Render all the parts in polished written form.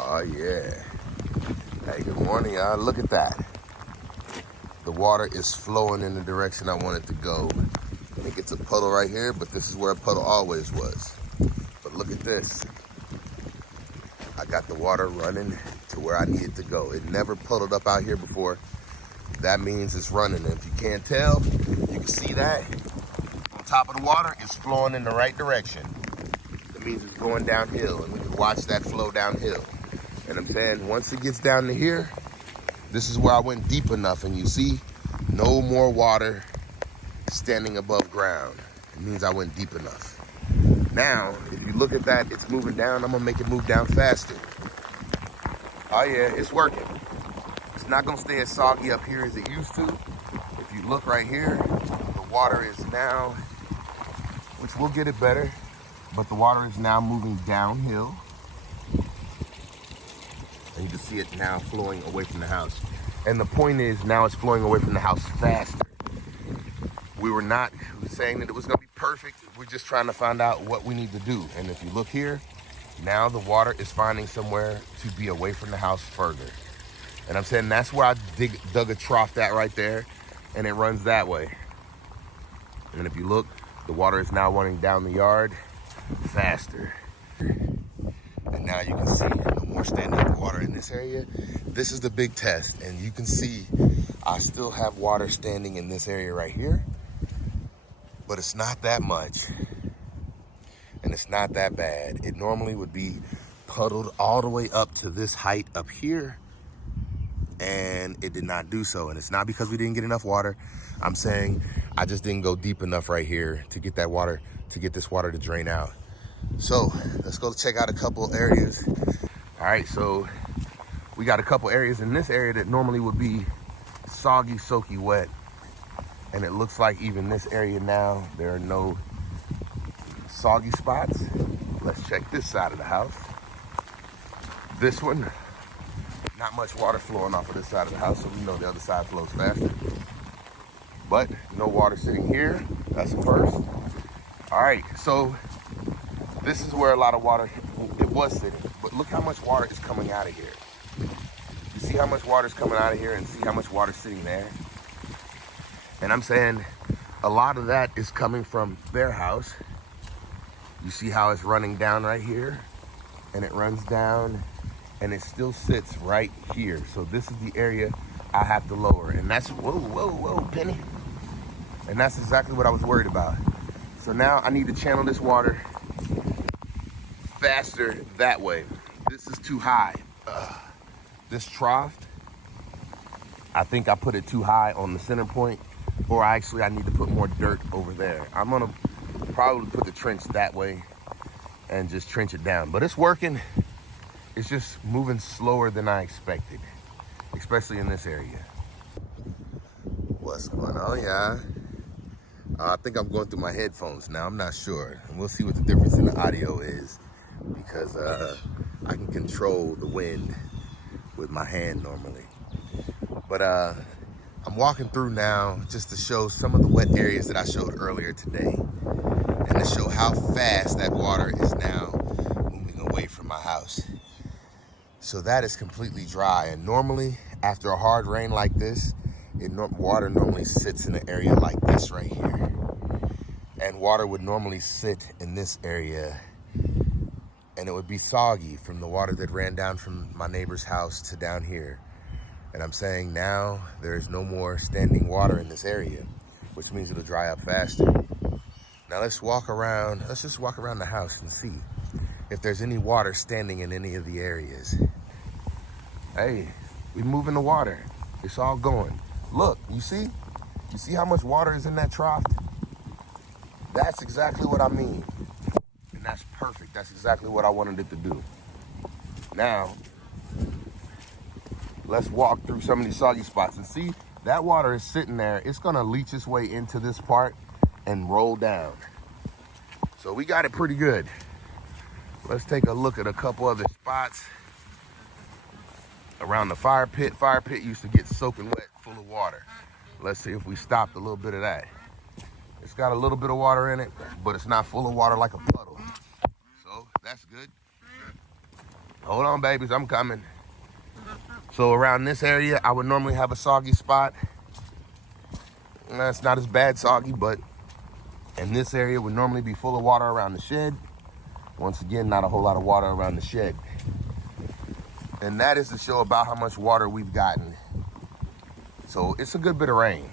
Oh yeah. Hey, good morning, y'all. Look at that. The water is flowing in the direction I want it to go. I think it's a puddle right here, but this is where a puddle always was. But look at this. I got the water running to where I need it to go. It never puddled up out here before. That means it's running. And if you can't tell, you can see that on top of the water, it's flowing in the right direction. That means it's going downhill, and we can watch that flow downhill. And I'm saying once it gets down to here, this is where I went deep enough, and you see no more water standing above ground. It means I went deep enough. Now, if you look at that, it's moving down. I'm gonna make it move down faster. Oh yeah, it's working. It's not gonna stay as soggy up here as it used to. If you look right here, the water is now, which will get it better, but the water is now moving downhill. And you can see it now flowing away from the house. And the point is, now it's flowing away from the house faster. We were not saying that it was gonna be perfect. We're just trying to find out what we need to do. And if you look here, now the water is finding somewhere to be away from the house further. And I'm saying that's where I dug a trough at right there, and it runs that way. And if you look, the water is now running down the yard faster. And now you can see no more standing water in this area. This is the big test, and you can see I still have water standing in this area right here, but it's not that much, and it's not that bad. It normally would be puddled all the way up to this height up here, and it did not do so. And it's not because we didn't get enough water. I'm saying I just didn't go deep enough right here to get that water, to get this water to drain out. So let's go check out a couple areas. All right, so we got a couple areas in this area that normally would be soggy, soaky wet. And it looks like even this area now, there are no soggy spots. Let's check this side of the house. This one, not much water flowing off of this side of the house, so we know the other side flows faster. But no water sitting here, that's a first. All right, so this is where a lot of water, it was sitting, but look how much water is coming out of here. You see how much water is coming out of here and see how much water is sitting there? And I'm saying a lot of that is coming from their house. You see how it's running down right here, and it runs down and it still sits right here. So this is the area I have to lower, and that's, whoa, Penny. And that's exactly what I was worried about. So now I need to channel this water faster that way. This is too high. This trough, I think I put it too high on the center point, or actually I need to put more dirt over there. I'm gonna probably put the trench that way and just trench it down. But it's working. It's just moving slower than I expected, especially in this area. What's going on, y'all? I think I'm going through my headphones now. I'm not sure. And we'll see what the difference in the audio is, because I can control the wind with my hand normally. But I'm walking through now just to show some of the wet areas that I showed earlier today, and to show how fast that water is now moving away from my house. So that is completely dry, and normally after a hard rain like this, water normally sits in an area like this right here, and water would normally sit in this area, and it would be soggy from the water that ran down from my neighbor's house to down here. And I'm saying now there is no more standing water in this area, which means it'll dry up faster. Now let's walk around. Let's just walk around the house and see if there's any water standing in any of the areas. Hey, we're moving the water. It's all going. Look, you see? You see how much water is in that trough? That's exactly what I mean. And that's perfect. That's exactly what I wanted it to do. Now, let's walk through some of these soggy spots and see that water is sitting there. It's gonna leach its way into this part and roll down. So we got it pretty good. Let's take a look at a couple other spots around the fire pit. Fire pit used to get soaking wet, full of water. Let's see if we stopped a little bit of that. It's got a little bit of water in it, but it's not full of water like a puddle. So that's good. Hold on, babies, I'm coming. So around this area, I would normally have a soggy spot. It's not as bad soggy, but in this area would normally be full of water around the shed. Once again, not a whole lot of water around the shed. And that is to show about how much water we've gotten. So it's a good bit of rain.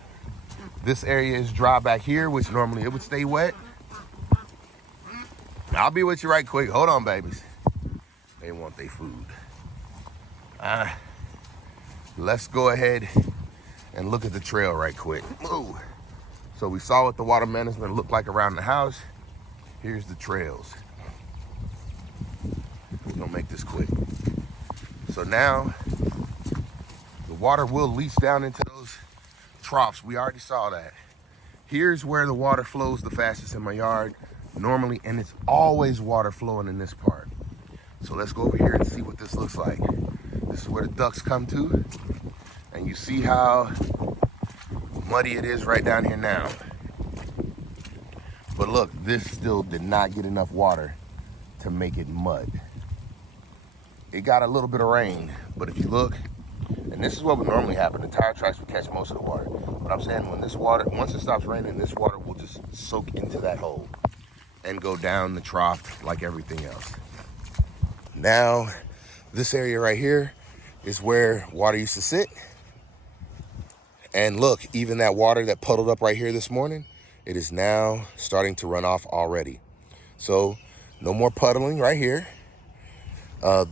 This area is dry back here, which normally it would stay wet. I'll be with you right quick. Hold on, babies. They want their food. Let's go ahead and look at the trail right quick. Ooh. So we saw what the water management looked like around the house. Here's the trails. We're gonna make this quick. So now the water will leach down into those troughs. We already saw that. Here's where the water flows the fastest in my yard normally, and it's always water flowing in this part. So let's go over here and see what this looks like. This is where the ducks come to, and you see how muddy it is right down here now. But look, this still did not get enough water to make it mud. It got a little bit of rain, but if you look, and this is what would normally happen, the tire tracks would catch most of the water. But I'm saying when this water, once it stops raining, this water will just soak into that hole and go down the trough like everything else. Now, this area right here is where water used to sit. And look, even that water that puddled up right here this morning, it is now starting to run off already. So no more puddling right here.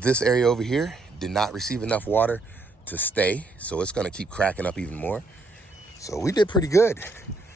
This area over here did not receive enough water to stay, so it's gonna keep cracking up even more. So we did pretty good.